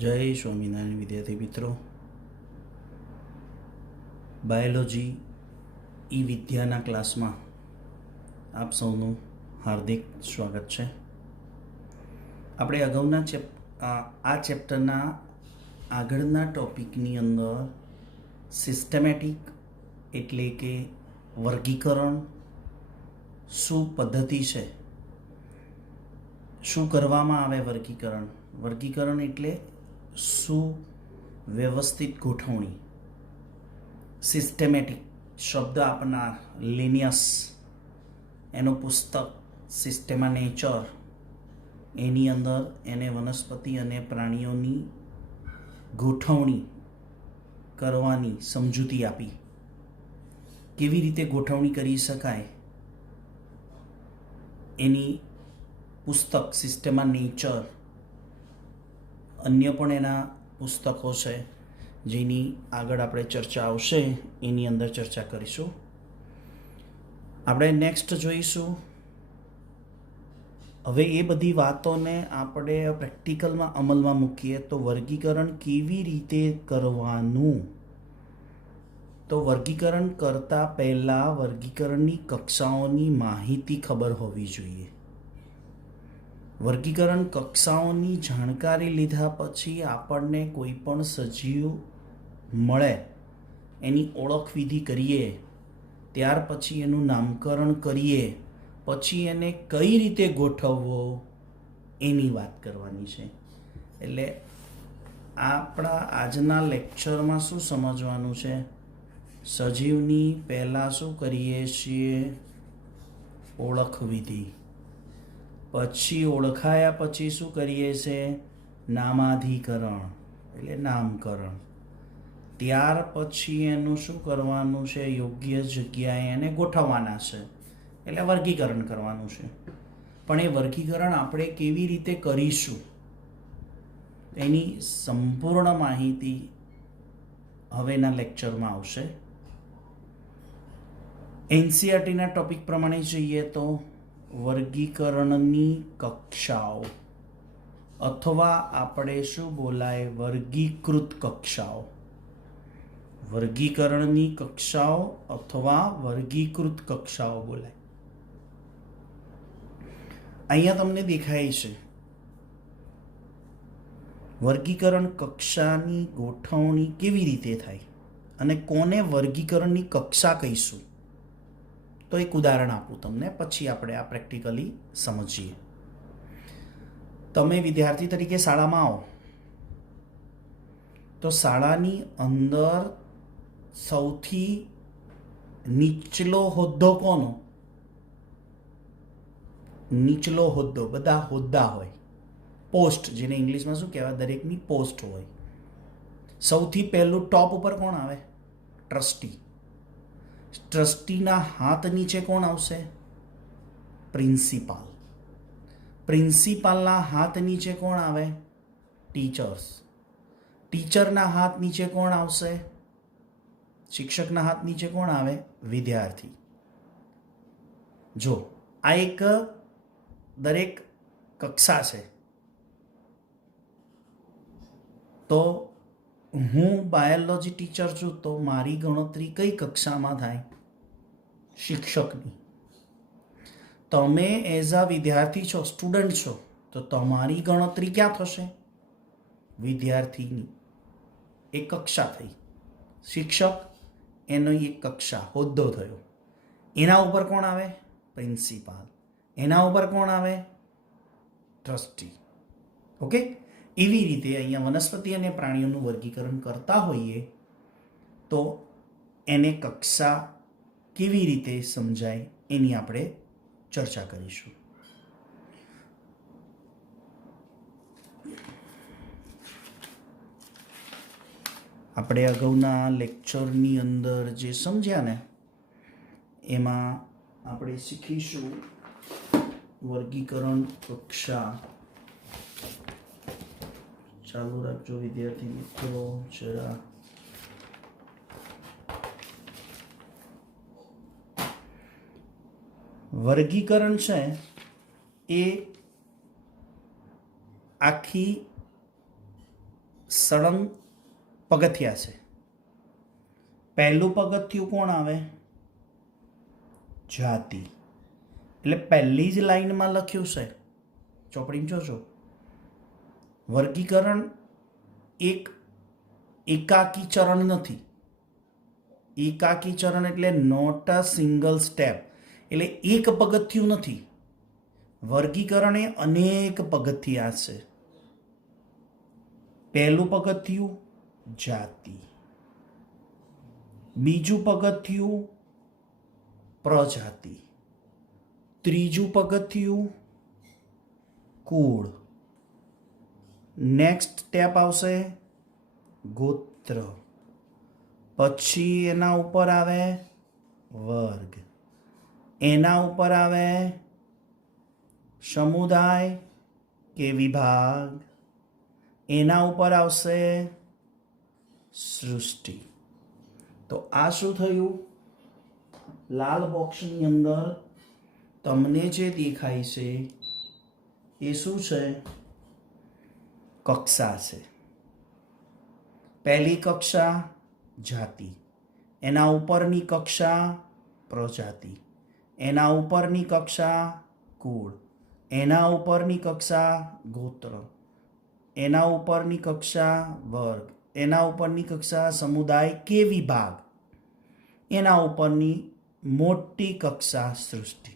જય સ્વામિનારાયણ વિદ્યાર્થી મિત્રો, બાયોલોજી ઈ વિદ્યાના ક્લાસમાં આપ સૌનું હાર્દિક સ્વાગત છે. આપણે અગાઉના આ ચેપ્ટરના આગળના ટોપિકની અંદર સિસ્ટમેટિક એટલે કે વર્ગીકરણ શું પદ્ધતિ છે, શું કરવામાં આવે વર્ગીકરણ એટલે સુવ્યવસ્થિત ગોઠવણી, સિસ્ટેમેટિક શબ્દ આપનાર લિનિયસ, એનું પુસ્તક સિસ્ટેમા નેચર, એની અંદર એને વનસ્પતિ અને પ્રાણીઓની ગોઠવણી કરવાની સમજૂતી આપી. કેવી રીતે ગોઠવણી કરી શકાય એની પુસ્તક સિસ્ટેમા નેચર, અન્ય પણ એના પુસ્તકો છે જેની આગળ આપણે ચર્ચા આવશે, એની અંદર ચર્ચા કરીશું. આપણે નેક્સ્ટ જોઈશું. હવે એ બધી વાતોને આપણે પ્રેક્ટિકલમાં અમલમાં મૂકીએ તો વર્ગીકરણ કેવી રીતે કરવાનું, તો વર્ગીકરણ કરતાં પહેલાં વર્ગીકરણની કક્ષાઓની માહિતી ખબર હોવી જોઈએ. વર્ગીકરણ કક્ષાઓની જાણકારી લીધા પછી આપણને કોઈ પણ સજીવ મળે એની ઓળખ વિધિ કરીએ, ત્યાર પછી એનું નામકરણ કરીએ, પછી એને કઈ રીતે ગોઠવવો એની વાત કરવાની છે. એટલે આપણા આજના લેક્ચરમાં શું સમજવાનું છે, સજીવની પહેલાં શું કરીએ છીએ, ઓળખ વિધિ. પછી ઓળખાયા પછી શું કરીએ છીએ, નામાધિકરણ એટલે નામકરણ. ત્યાર પછી એનું શું કરવાનું છે, યોગ્ય જગ્યાએ એને ગોઠવવાના છે, એટલે વર્ગીકરણ કરવાનું છે. પણ એ વર્ગીકરણ આપણે કેવી રીતે કરીશું એની સંપૂર્ણ માહિતી હવેના લેક્ચરમાં આવશે. એનસીઈઆરટીના ટોપિક પ્રમાણે જોઈએ તો વર્ગીકરણની કક્ષાઓ અથવા આપણે શું બોલાય, વર્ગીકૃત કક્ષાઓ. વર્ગીકરણની કક્ષાઓ અથવા વર્ગીકૃત કક્ષાઓ બોલાય. અહીંયા તમને દેખાય છે વર્ગીકરણ કક્ષાની ગોઠવણી કેવી રીતે થાય અને કોને વર્ગીકરણની કક્ષા કહીશું. તો એક ઉદાહરણ આપું તમને, પછી આપણે આ પ્રેક્ટિકલી સમજીએ. તમે વિદ્યાર્થી તરીકે શાળામાં આવો તો શાળાની અંદર સૌથી નીચલો હોદ્દો કોનો, નીચલો હોદ્દો, બધા હોદ્દા હોય, પોસ્ટ, જેને ઇંગ્લિશમાં શું કહેવાય, દરેકની પોસ્ટ હોય. સૌથી પહેલું ટોપ ઉપર કોણ આવે, ટ્રસ્ટી. ટ્રસ્ટીના હાથ નીચે કોણ આવશે, પ્રિન્સિપાલ. પ્રિન્સિપાલના હાથ નીચે કોણ આવે, ટીચર્સ. ટીચરના હાથ નીચે કોણ આવશે, શિક્ષકના હાથ નીચે કોણ આવે, વિદ્યાર્થી. જો આ એક દરેક કક્ષા છે. તો હું બાયોલોજી ટીચર છું તો મારી ગણતરી કઈ કક્ષામાં થાય, શિક્ષકની. તમે એઝ અ વિદ્યાર્થી છો, સ્ટુડન્ટ છો, તો તમારી ગણતરી ક્યાં થશે, વિદ્યાર્થીની. એક કક્ષા થઈ. શિક્ષક એનો એક કક્ષા, હોદ્દો થયો. એના ઉપર કોણ આવે, પ્રિન્સિપાલ. એના ઉપર કોણ આવે, ટ્રસ્ટી. ઓકે. એવી રીતે અહીંયા વનસ્પતિ અને પ્રાણીઓનું વર્ગીકરણ કરતા હોઈએ તો એને કક્ષા કેવી રીતે સમજાય એની આપણે ચર્ચા કરીશું. આપણે અગાઉના લેક્ચરની અંદર જે સમજ્યા ને એમાં આપણે શીખીશું વર્ગીકરણ કક્ષા. ચાલુ રાખજો વિદ્યાર્થી મિત્રો જરા. વર્ગીકરણ છે એ આખી સળંગ પગથિયા છે. પહેલું પગથિયું કોણ આવે? જાતિ. એટલે પહેલી જ લાઈનમાં લખ્યું છે, ચોપડી જોજો, વર્ગીકરણ એક એકાકી ચરણ નથી. એકાકી ચરણ એટલે નોટ અ સિંગલ સ્ટેપ, એટલે એક પગથિયું નથી. વર્ગીકરણ એ અનેક પગથિયા છે. પહેલું પગથિયું જાતિ, બીજું પગથિયું પ્રજાતિ, ત્રીજું પગથિયું કુળ, નેક્સ્ટ સ્ટેપ આવશે ગોત્ર, પછી એના ઉપર આવે વર્ગ, એના ઉપર આવે સમુદાય કે વિભાગ, એના ઉપર આવશે સૃષ્ટિ. તો આ શું થયું? લાલ બોક્સની અંદર તમને જે દેખાય છે એ શું છે? કક્ષા છે. પહેલી કક્ષા જાતિ, એના ઉપરની કક્ષા પ્રજાતિ, એના ઉપરની કક્ષા કુળ, એના ઉપરની કક્ષા ગોત્ર, એના ઉપરની કક્ષા વર્ગ, એના ઉપરની કક્ષા સમુદાય કે વિભાગ, એના ઉપરની મોટી કક્ષા સૃષ્ટિ.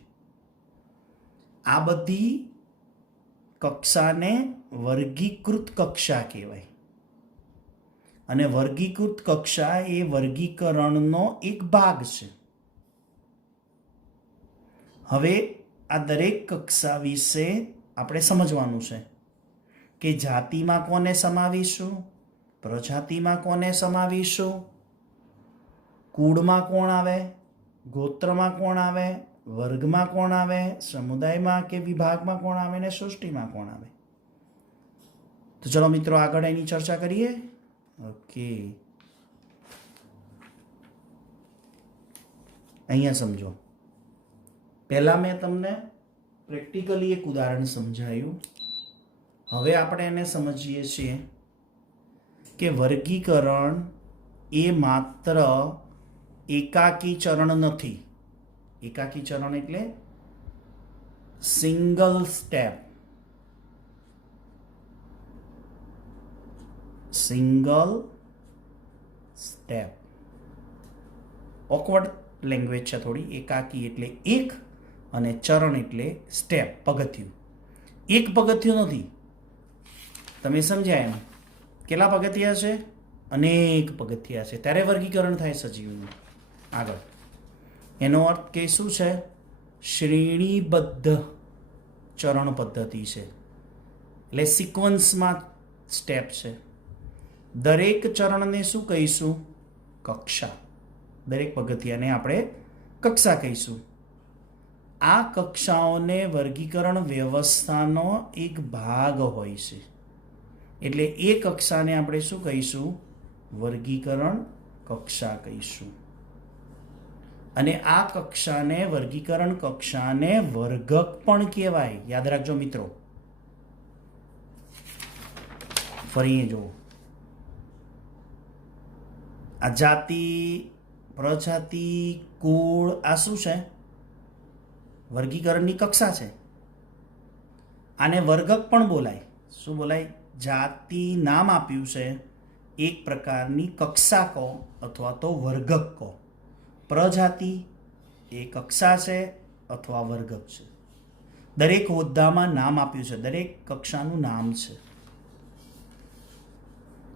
આ બધી કક્ષાને વર્ગીકૃત કક્ષા કહેવાય. અને વર્ગીકૃત કક્ષા એ વર્ગીકરણનો એક ભાગ છે. હવે આ દરેક કક્ષા વિશે આપણે સમજવાનું છે કે જાતિમાં કોને સમાવીશું, પ્રજાતિમાં કોને સમાવીશું, કુળમાં કોણ આવે, ગોત્રમાં કોણ આવે, વર્ગમાં કોણ આવે, સમુદાયમાં કે વિભાગમાં કોણ આવે ને સૃષ્ટિમાં કોણ આવે. તો ચલો મિત્રો આગળ એની ચર્ચા કરીએ. ઓકે, અહીંયા સમજો. પહેલા મેં તમને પ્રેક્ટિકલી એક ઉદાહરણ સમજાયું. હવે આપણે એને સમજીએ છીએ કે વર્ગીકરણ એ માત્ર એકાકી ચરણ નથી. એકાકી ચરણ એટલે single step. Single step awkward language છે થોડી. એકાકી એટલે એક અને ચરણ એટલે સ્ટેપ, પગથિયું. એક પગથિયું નથી. તમે સમજ્યા એમ? કેટલા પગથિયા છે? અનેક પગથિયા છે. ત્યારે વર્ગીકરણ થાય સજીવનું. આગળ એનો અર્થ કે શું છે? શ્રેણીબદ્ધ ચરણ પદ્ધતિ છે. એટલે સિક્વન્સમાં સ્ટેપ છે. દરેક ચરણને શું કહીશું? કક્ષા. દરેક પગથિયાને આપણે કક્ષા કહીશું. આ કક્ષાઓને વર્ગીકરણ વ્યવસ્થાનો એક ભાગ હોય છે. એટલે એ કક્ષાને આપણે શું કહીશું? વર્ગીકરણ કક્ષા કહીશું. અને આ કક્ષાને, વર્ગીકરણ કક્ષાને વર્ગક પણ કહેવાય. યાદ રાખજો મિત્રો. ફરી જુઓ. આ જાતિ, પ્રજાતિ, કુળ, આ શું છે? વર્ગીકરણની કક્ષા છે. આને વર્ગક પણ બોલાય. શું બોલાય? જાતિ નામ આપ્યું છે, એક પ્રકારની કક્ષા કહો અથવા તો વર્ગક કહો. પ્રજાતિ એ કક્ષા છે અથવા વર્ગક છે. દરેક હોદ્દામાં નામ આપ્યું છે, દરેક કક્ષાનું નામ છે.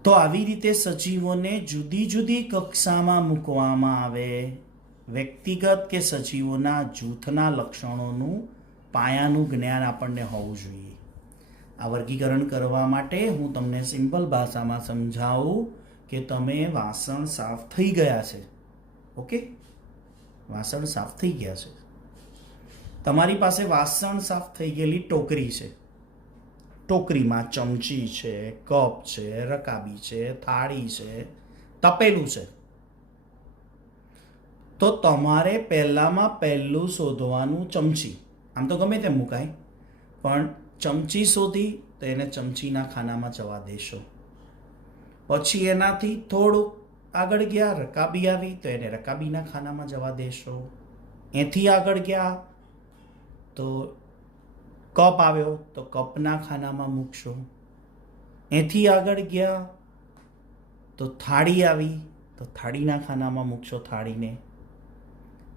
તો આવી રીતે સજીવોને જુદી જુદી કક્ષામાં મૂકવામાં આવે. વ્યક્તિગત કે સજીવોના જૂથના લક્ષણોનું પાયાનું જ્ઞાન આપણને હોવું જોઈએ. આ વર્ગીકરણ કરવા માટે હું તમને સિમ્પલ ભાષામાં સમજાવું કે તમે વાસણ સાફ થઈ ગયા છે. ઓકે, વાસણ સાફ થઈ ગયા છે. તમારી પાસે વાસણ સાફ થઈ ગયેલી ટોકરી છે. ટોકરીમાં ચમચી છે, કપ છે, રકાબી છે, થાળી છે, તપેલું છે. તો તમારે પહેલું શોધવાનું ચમચી. આમ તો ગમે તેમ મુકાય, પણ ચમચી શોધી તો એને ચમચીના ખાનામાં જવા દેશો. પછી એનાથી થોડુંક આગળ ગયા, રકાબી આવી તો એને રકાબીના ખાનામાં જવા દેશો. એથી આગળ ગયા તો કપ આવ્યો તો કપના ખાનામાં મૂકશો. એથી આગળ ગયા તો થાળી આવી તો થાળીના ખાનામાં મૂકશો થાળીને.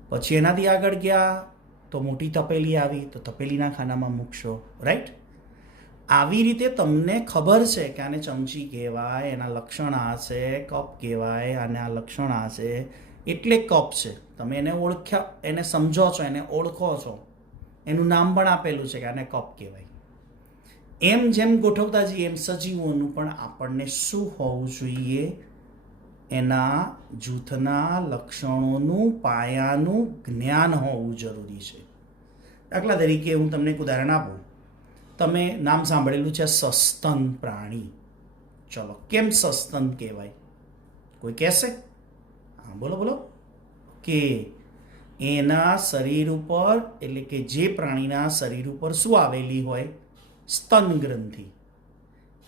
પછી એનાથી આગળ ગયા તો મોટી તપેલી આવી તો તપેલીના ખાનામાં મૂકશો. રાઈટ? આવી રીતે તમને ખબર છે કે આને ચમચી કહેવાય, એના લક્ષણ આ છે, કપ કહેવાય, આને આ લક્ષણ આ છે, એટલે કપ છે. તમે એને એને સમજો છો, એને ઓળખો છો, એનું નામ પણ આપેલું છે કે આને કપ કહેવાય. એમ જેમ ગોઠવતા જઈએ એમ સજીવોનું પણ આપણને શું હોવું જોઈએ? એના જૂથના લક્ષણોનું પાયાનું જ્ઞાન હોવું જરૂરી છે. દાખલા તરીકે હું તમને એક ઉદાહરણ આપું. તમે નામ સાંભળેલું છે સસ્તન પ્રાણી. ચલો, કેમ સસ્તન કહેવાય? કોઈ કહેશે? હા, બોલો બોલો. કે એના શરીર ઉપર, એટલે કે જે પ્રાણીના શરીર ઉપર શું આવેલી હોય? સ્તન ગ્રંથિ.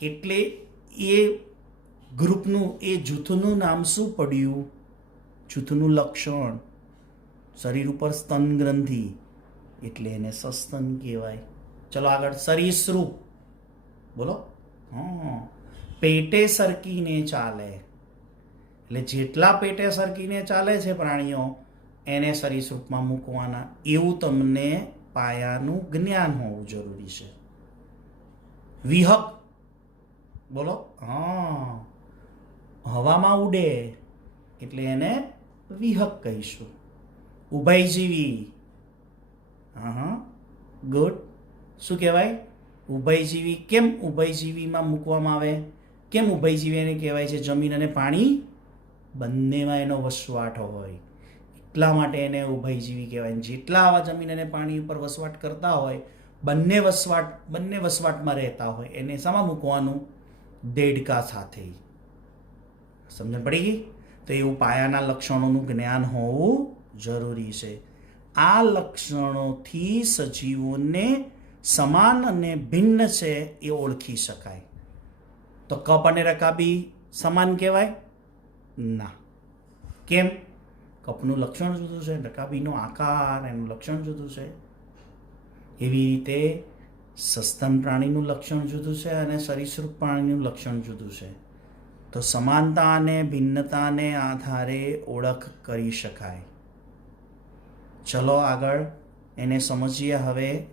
એટલે એ ગ્રુપનું, એ જૂથનું નામ શું પડ્યું? જૂથનું લક્ષણ શરીર ઉપર સ્તન ગ્રંથિ, એટલે એને સસ્તન કહેવાય. ચલો આગળ. સરીસૃપ. બોલો. હા, પેટે સરકીને ચાલે. એટલે જેટલા પેટે સરકીને ચાલે છે પ્રાણીઓ, એને સરીસૃપમાં મૂકવાના. એવું તમને પાયાનું જ્ઞાન હોવું જરૂરી છે. વિહક. બોલો. હા, હવામાં ઉડે એટલે એને વિહક કહીશું. ઉભયજીવી. હા, ગુડ. શું કહેવાય? ઉભયજીવી. કેમ ઉભયજીવીમાં મૂકવામાં આવે? કેમ ઉભયજીવી એને કહેવાય છે? જમીન અને પાણી બંનેમાં એનો વસવાટ હોય એટલા માટે એને ઉભયજીવી કહેવાય. જેટલા આવા જમીન અને પાણી ઉપર વસવાટ કરતા હોય, બંને વસવાટમાં રહેતા હોય, એને શામાં મૂકવાનું? દેડકા સાથે. સમજણ પડી ગઈ? તો એવું પાયાના લક્ષણોનું જ્ઞાન હોવું જરૂરી છે. આ લક્ષણોથી સજીવોને સમાન અને ભિન્ન છે એ ઓળખી શકાય. તો કપ અને રકાબી સમાન કહેવાય? ના. કેમ? કપનું લક્ષણ જુદું છે, રકાબીનો આકાર, એનું લક્ષણ જુદું છે. એવી રીતે સસ્તન પ્રાણીનું લક્ષણ જુદું છે અને સરીસૃપ પ્રાણીનું લક્ષણ જુદું છે. તો સમાનતા અને ભિન્નતાને આધારે ઓળખ કરી શકાય. ચલો આગળ એને સમજીએ. હવે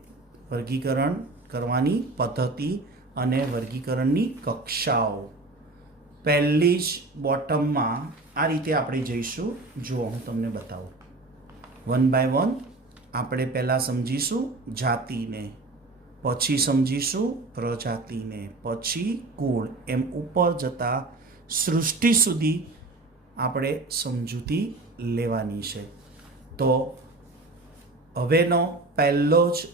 વર્ગીકરણ કરવાની પદ્ધતિ અને વર્ગીકરણની કક્ષાઓ. પહેલી જ બોટમમાં આ રીતે આપણે જઈશું. જુઓ, હું તમને બતાવું. 1 by 1 આપણે પહેલાં સમજીશું જાતિને, પછી સમજીશું પ્રજાતિને, પછી કુળ, એમ ઉપર જતા સૃષ્ટિ સુધી આપણે સમજૂતી લેવાની છે. તો હવેનો પહેલો જ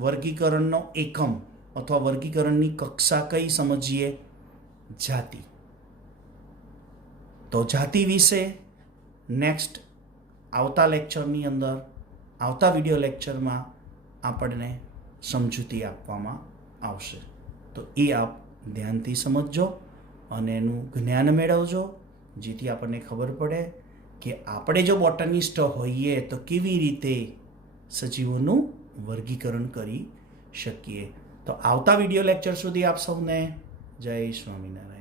વર્ગીકરણનો એકમ અથવા વર્ગીકરણની કક્ષા કઈ સમજીએ? જાતિ. તો જાતિ વિશે નેક્સ્ટ આવતા લેક્ચરની અંદર, આવતા વિડીયો લેક્ચરમાં આપણને સમજૂતી આપવામાં આવશે. તો એ આપ ધ્યાનથી સમજજો અને એનું જ્ઞાન મેળવજો, જેથી આપણને ખબર પડે કે આપણે જો બોટનિસ્ટ હોઈએ તો કેવી રીતે સજીવોનું વર્ગીકરણ કરી શકીએ. તો આવતા વિડીયો લેક્ચર સુધી આપ સૌને જય સ્વામિનારાયણ.